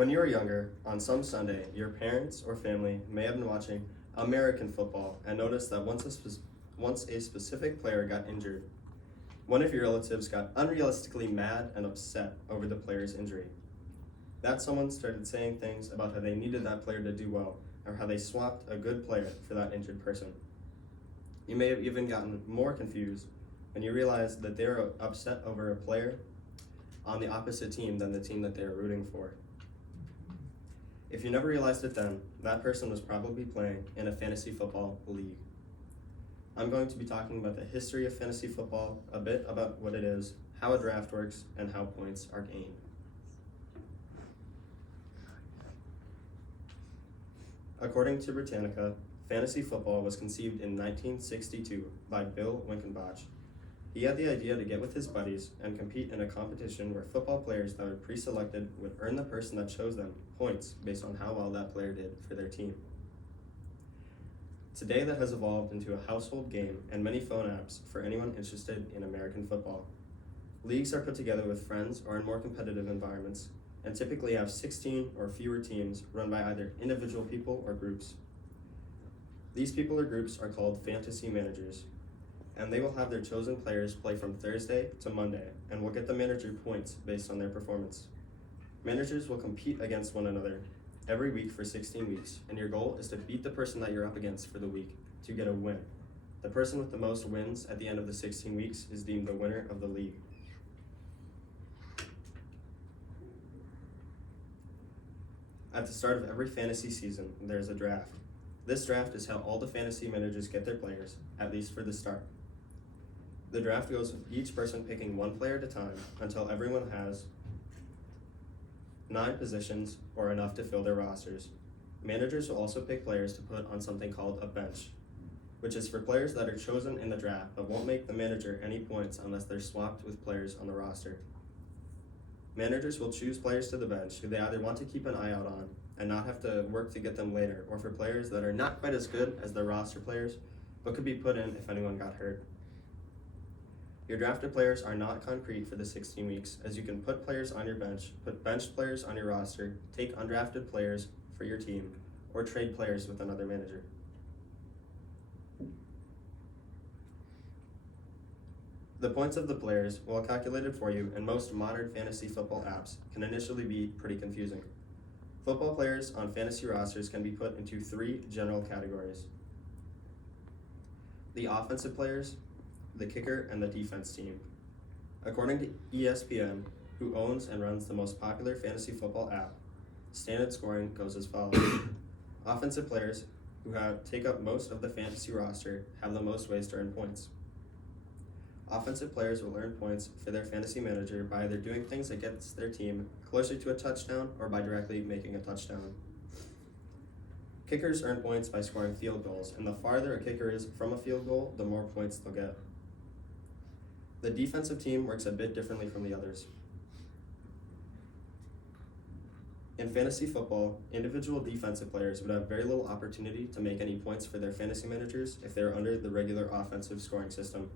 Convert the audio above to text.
When you were younger, on some Sunday, your parents or family may have been watching American football and noticed that once a specific player got injured, one of your relatives got unrealistically mad and upset over the player's injury. That someone started saying things about how they needed that player to do well, or how they swapped a good player for that injured person. You may have even gotten more confused when you realized that they were upset over a player on the opposite team than the team that they were rooting for. If you never realized it then, that person was probably playing in a fantasy football league. I'm going to be talking about the history of fantasy football, a bit about what it is, how a draft works, and how points are gained. According to Britannica, fantasy football was conceived in 1962 by Bill Winkenbach. He had the idea to get with his buddies and compete in a competition where football players that were pre-selected would earn the person that chose them points based on how well that player did for their team. Today that has evolved into a household game and many phone apps for anyone interested in American football. Leagues are put together with friends or in more competitive environments, and typically have 16 or fewer teams run by either individual people or groups. These people or groups are called fantasy managers, and they will have their chosen players play from Thursday to Monday and will get the manager points based on their performance. Managers will compete against one another every week for 16 weeks, and your goal is to beat the person that you're up against for the week to get a win. The person with the most wins at the end of the 16 weeks is deemed the winner of the league. At the start of every fantasy season, there's a draft. This draft is how all the fantasy managers get their players, at least for the start. The draft goes with each person picking one player at a time until everyone has 9 positions or enough to fill their rosters. Managers will also pick players to put on something called a bench, which is for players that are chosen in the draft but won't make the manager any points unless they're swapped with players on the roster. Managers will choose players to the bench who they either want to keep an eye out on and not have to work to get them later, or for players that are not quite as good as their roster players but could be put in if anyone got hurt. Your drafted players are not concrete for the 16 weeks, as you can put players on your bench, put benched players on your roster, take undrafted players for your team, or trade players with another manager. The points of the players, while calculated for you in most modern fantasy football apps, can initially be pretty confusing. Football players on fantasy rosters can be put into 3 general categories: the offensive players, the kicker, and the defense team. According to ESPN, who owns and runs the most popular fantasy football app, standard scoring goes as follows. Offensive players, who take up most of the fantasy roster, have the most ways to earn points. Offensive players will earn points for their fantasy manager by either doing things that gets their team closer to a touchdown or by directly making a touchdown. Kickers earn points by scoring field goals, and the farther a kicker is from a field goal, the more points they'll get. The defensive team works a bit differently from the others. In fantasy football, individual defensive players would have very little opportunity to make any points for their fantasy managers if they were under the regular offensive scoring system.